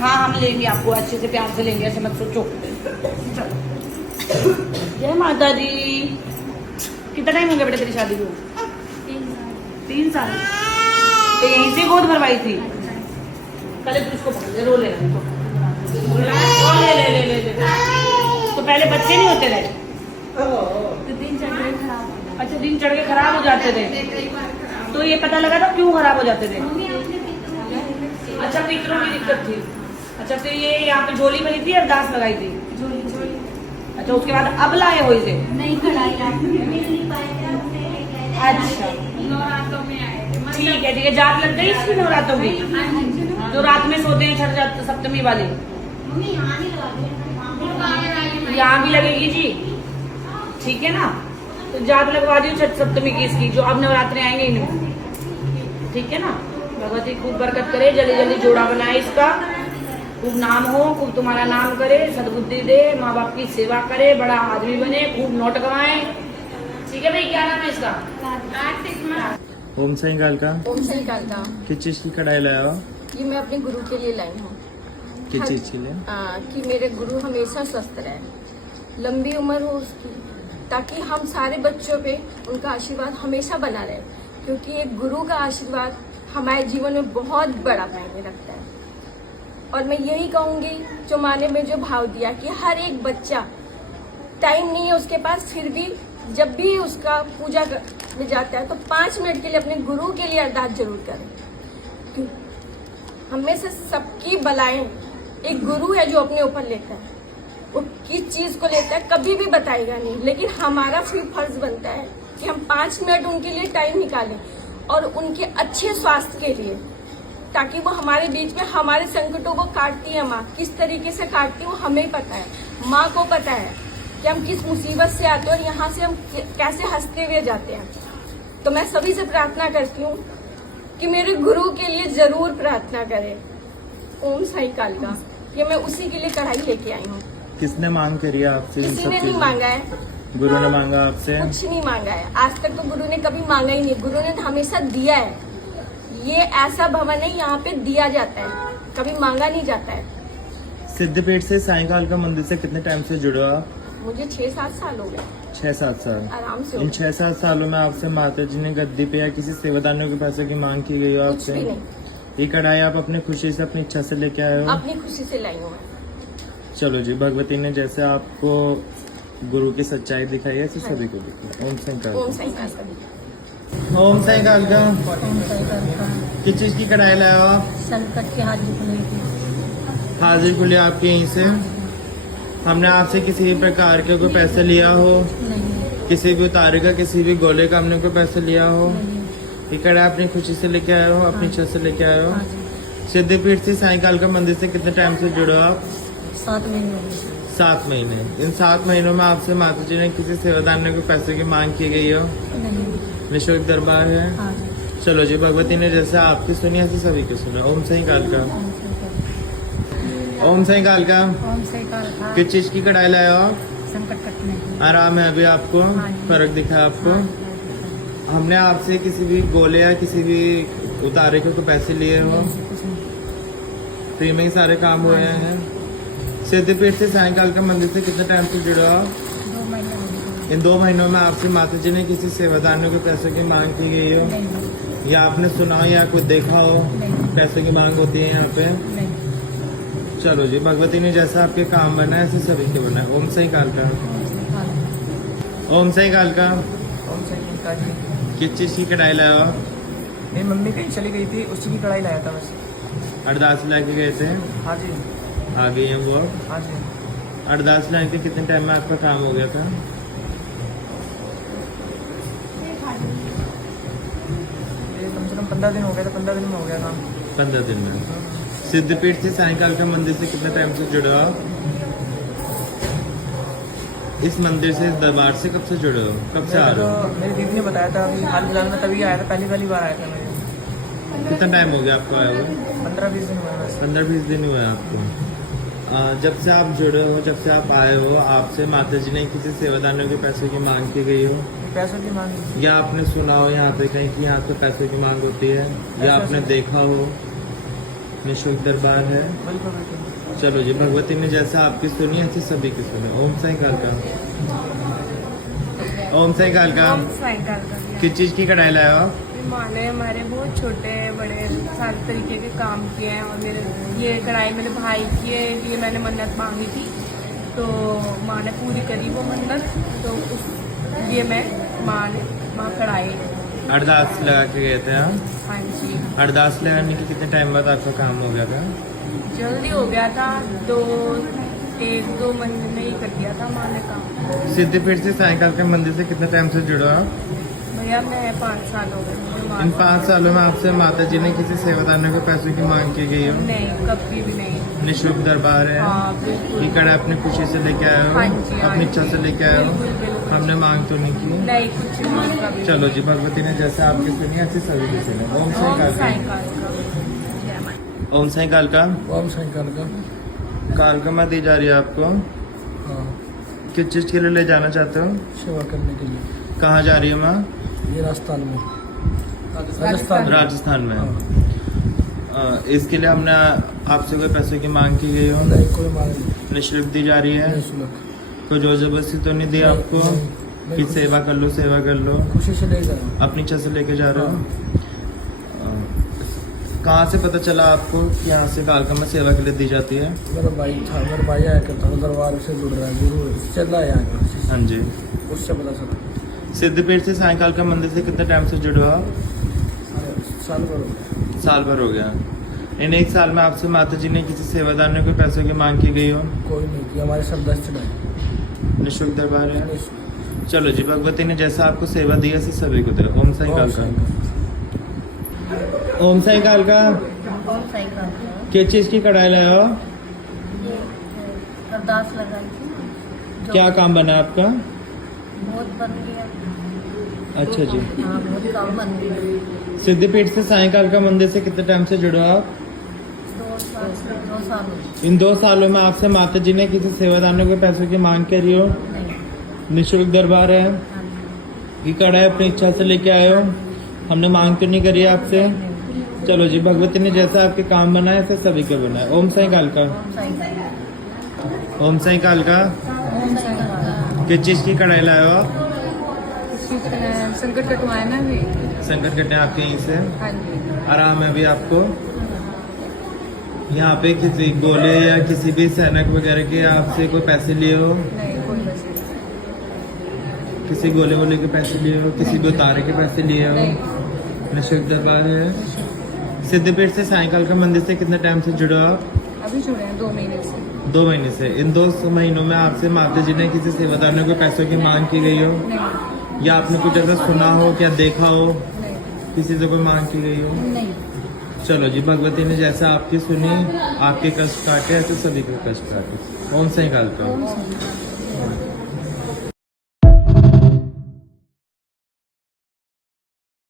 हाँ हम लेंगे आपको, अच्छे से प्यार से लेंगे, ऐसे मत सोचो। जय माता दी। कितना टाइम हो गया बेटा तेरी शादी को? 3 साल। तो यहीं से गोद भरवाई थी? पहले तू उसको पकड़ ले, रो ले ले ले ले ले। तो पहले बच्चे नहीं होते रहे? अच्छा दिन चढ़ के खराब हो जाते थे। तो ये पता लगा था क्यों खराब हो जाते थे? अच्छा पितरों की दिक्कत थी। अच्छा फिर ये यहाँ पे झोली बनी थी, अरदास लगाई थी? अच्छा उसके बाद अब लाए हो इसे? नहीं कढ़ाई। अच्छा ठीक है जात लग गई इसकी नवरात्रों की? जो रात में सोते हैं छठ जात सप्तमी वाली? यहाँ भी लगेगी जी, ठीक है ना? तो जात लगवा दी छठ सप्तमी की इसकी, जो अब नवरात्रे आएंगे इनमें, ठीक है ना? भगवती खूब बरकत करे, जल्दी जल्दी जोड़ा बनाए इसका, खूब नाम हो, खूब तुम्हारा नाम करे, सद्बुद्धि दे, माँ बाप की सेवा करे, बड़ा आदमी बने, खूब नोट कमाए, ठीक है भाई? क्या नाम है इसका? ओम साईं कालका। ओम साईं कालका। किस चीज की कढ़ाई लाया हो? ये मैं अपने गुरु के लिए लाई हूँ। किस चीज के लिए? कि मेरे गुरु हमेशा स्वस्थ रहे, लंबी उम्र हो उसकी, ताकि हम सारे बच्चों पे उनका आशीर्वाद हमेशा बना रहे, क्योंकि एक गुरु का आशीर्वाद हमारे जीवन में बहुत बड़ा मायने रखता है। और मैं यही कहूंगी, जो माने में जो भाव दिया कि हर एक बच्चा, टाइम नहीं है उसके पास, फिर भी जब भी उसका पूजा में जाता है तो 5 मिनट के लिए अपने गुरु के लिए अरदास जरूर करें। हमें से सबकी बलाएं एक गुरु है जो अपने ऊपर लेता है। वो किस चीज को लेता है कभी भी बताएगा नहीं, लेकिन हमारा फिर फर्ज बनता है कि हम 5 मिनट उनके लिए टाइम निकालें और उनके अच्छे स्वास्थ्य के लिए, ताकि वो हमारे बीच में हमारे संकटों को काटती है। माँ किस तरीके से काटती है वो हमें पता है, माँ को पता है कि हम किस मुसीबत से आते हैं और यहाँ से हम कैसे हंसते हुए जाते हैं। तो मैं सभी से प्रार्थना करती हूँ कि मेरे गुरु के लिए जरूर प्रार्थना करें। ओम साईं कालका। ये मैं उसी के लिए कढ़ाई लेके आई हूँ। किसने मांग करी है आपसे? किसी ने नहीं मांगा है, गुरु ने मांगा आपसे? कुछ नहीं मांगा है, आज तक तो गुरु ने कभी मांगा ही नहीं। गुरु ने हमेशा दिया है। ये ऐसा भवन है, यहाँ पे दिया जाता है, कभी मांगा नहीं जाता है। सिद्धपीठ से साईं कालका मंदिर से कितने टाइम से जुड़े हो आप? मुझे 6-7 साल हो गए। 6-7 साल आराम से हो इन गए। 6-7 सालों में आपसे माता जी ने गद्दी पे या किसी सेवादारियों के पैसे की मांग की गई हो कुछ आपसे? भी नहीं, ये कढ़ाई आप अपनी खुशी से, अपनी इच्छा से लेके आए हो? अपनी खुशी से लाई हूँ मैं। चलो जी, भगवती ने जैसे आपको गुरु की सच्चाई दिखाई है ऐसे सभी को दिखाई। ओम साईं कालका। ओम साईं कालका। ओम साईं कालका। किस चीज की कढ़ाई लाया हो आप? संकट के हाजिर खुले की। हाजिर खुले आपके यहीं से? हमने आपसे किसी भी प्रकार के कोई पैसे लिया हो? नहीं। किसी भी उतारे का, किसी भी गोले का हमने कोई पैसे लिया हो? नहीं। ये कढ़ाई अपनी खुशी से लेके आए हो, अपनी इच्छा से लेके आए हो? हाँ जी। सिद्धपीठ से साईं कालका मंदिर से कितने टाइम से जुड़े हो आप? 7 महीने हो गए। 7 महीने। इन 7 महीनों में आपसे माता जी ने किसी सेवादार ने कोई पैसे की मांग की गई हो? नहीं। निःशुल्क दरबार है? हाँ। चलो जी, भगवती ने जैसे आपकी सुनी ऐसे सभी की सुना। ओम साईं कालका। ओम साईं कालका। ओम साईं कालका। किस चीज की कढ़ाई लाए हो आप? संकट कटने की। आराम है अभी आपको? हाँ जी। फर्क दिखा है आपको? हमने आपसे किसी भी गोले या किसी भी उतारे के कोई पैसे लिए हो? फ्री में ही सारे काम हुए हैं। सिद्धपीठ से साईं कालका मंदिर से कितने टाइम से जुड़े हो? 2 महीने हो गए। इन 2 महीनों में आपसे माता जी ने किसी सेवादारियों के पैसे की मांग की गई हो? नहीं। या आपने सुना हो या कोई देखा हो नहीं। पैसे की मांग होती है यहाँ पे? नहीं। चलो जी, भगवती ने जैसा आपके काम बनाए ऐसे सभी के बनाए। ओम साईं कालका। ओम साईं कालका। ओम साईं कालका जी। किस चीज की कढ़ाई लाया हो? मेरी मम्मी कहीं चली गई थी, उसी की कढ़ाई लाया था बस। अरदास लाके गए थे? हाँ जी। आ गई है वो? हाँ जी। अरदास लाए थे, कितने टाइम में आपका काम हो गया था? ये कम से कम 15 दिन हो गया था, 15 दिन में हो गया काम। 15 दिन में। सिद्धपीठ से साईं कालका मंदिर से कितने टाइम से जुड़े हो? इस मंदिर से, इस दरबार से कब से जुड़े हो? कब से आ रहे हो? तो मेरी दीदी ने बताया था, अभी हाल फिलहाल में तभी आया था, पहली बार आया था मेरे। कितना टाइम हो गया आपको आया हुआ? 15-20 दिन हुआ बस। 15-20 दिन हुए आपको। जब से आप जुड़े हो, जब से आप आए हो, आपसे माता जी ने किसी सेवादारियों के पैसों की मांग की गई हो? पैसों की मांग। या आपने सुना हो यहाँ पे कहीं कि यहाँ पे पैसों की मांग होती है? या आपने देखा हो? निःशुल्क दरबार है। बिल्कुल बिल्कुल। चलो जी, भगवती ने जैसा आपकी सुनी ऐसे सभी की सुने। ओम साई कालका। ओम साई कालका। साइकिल का किस चीज की कढ़ाई लाए हो आप? माँ ने हमारे बहुत छोटे बड़े सारे तरीके के काम किए हैं और मेरे ये कढ़ाई मेरे भाई की है, ये मैंने मन्नत मांगी थी तो माँ ने पूरी करी वो मन्नत, तो उस ये मैं माँ कढ़ाई। अरदास लगा के गए थे आप? हाँ जी, अरदास लगाने के कितने टाइम बाद आपका काम हो गया था? जल्दी हो गया था, 1-2 महीने में ही कर दिया था माँ ने काम। सिद्धपीठ से साईकाल के मंदिर से कितने टाइम से जुड़े हो आप? भैया मैं 5 साल हो गए मुझे माँ इन 5 सालों में आपसे माता जी ने किसी सेवादार को पैसों की मांग की गई हो? नहीं, कभी भी नहीं। निःशुल्क दरबार है। हाँ बिल्कुल। ये कड़ा अपनी खुशी से लेके आए हो? हाँ जी, हाँ अपनी जी। इच्छा से लेके आए हो? बिल्कुल, बिल्कुल। हमने मांग तो नहीं की? नहीं, कुछ नहीं कभी। चलो जी, भगवती ने जैसे आपकी सुनी ऐसे सभी की सुने। ओम ओम साई साईकाल का जय माता। ओम साई कालका। ओम साईकाल का। कालका माँ दी जा रही है आपको, हाँ, किस चीज के लिए ले जाना चाहते हो? सेवा करने के लिए। कहाँ जा रही है माँ? ये राजस्थान में। राजस्थान में। राजस्थान में। हाँ। इसके लिए हमने आपसे कोई पैसों की मांग की गई हो? नहीं, कोई मांग नहीं। निःशुल्क दी जा रही है? निःशुल्क। कोई जोर जबरदस्ती तो नहीं दी आपको नहीं, कि सेवा कर लो, सेवा कर लो? खुशी से ले जाए। अपनी इच्छा से लेके जा रहे हो? कहाँ से पता चला आपको कि यहाँ से कालका में सेवा के लिए दी जाती है? मेरा भाई था, मेरा भाई आया करता था, दरबार से जुड़ रहा है, गुरु चल रहा है यहाँ का, हाँ जी। उससे पता चला। सिद्धपीठ से साईकाल का मंदिर से कितने टाइम से जुड़े हो आप? साल भर हो गया। साल भर हो गया। इन 1 साल में आपसे माता जी ने किसी सेवादार ने कोई पैसों की मांग की गई हो? कोई नहीं की, हमारे श्रद्धा से चढ़ाई। निःशुल्क दरबार है। निःशुल्क। चलो जी, भगवती ने जैसा आपको सेवा दी है ऐसे सभी को दे। ओम साई ओम कालका। साईकाल। ओम साई कालका। ओम साईकाल का। किस चीज की कढ़ाई लाए हो? ये अरदास लगाई थी जो क्या काम बना आपका? बहुत बन गया। अच्छा जी। हाँ, बहुत काम बन गया। सिद्धपीठ से साईकाल का मंदिर से कितने टाइम से जुड़े हो आप? 2 साल हो गए। इन 2 सालों में आपसे माता जी ने किसी सेवादार ने कोई पैसों की मांग करी हो? नहीं। निःशुल्क दरबार है। हाँ जी। ये कढ़ाई अपनी इच्छा से लेके आए हो? हमने मांग तो नहीं करी आपसे? चलो जी, भगवती ने जैसा आपके काम बनाए ऐसे सभी के बनाए। ओम साई कालका। ओम साईकाल। ओम साई कालका। ओम साईकाल। किस चीज की कढ़ाई लाए हो आप? संकट कटवाए ना भी। संकट कटे आपके यहीं से? हाँ जी। आराम है अभी आपको? यहाँ पे किसी गोले या किसी भी सैनिक वगैरह के आपसे कोई पैसे लिए हो? नहीं, कोई बस किसी गोले वोले के पैसे लिए हो? किसी भी उतारे के पैसे लिए हो? निःशुल्क दरबार है। सिद्धपीठ से साईकाल का मंदिर से कितने टाइम से जुड़े हो आप? अभी जुड़े हैं 2 महीने से। 2 महीने से। इन 2 महीनों में आपसे माता जी ने किसी सेवादार ने कोई पैसों की मांग की गई हो? नहीं। या आपने कुछ ऐसा सुना हो, क्या देखा हो नहीं। किसी से कोई मांग की गई हो? नहीं। चलो जी, भगवती ने जैसा आपकी सुनी, आपके कष्ट काटे ऐसे सभी के कष्ट काटे। ओम साई कालका। ओम साईकाल।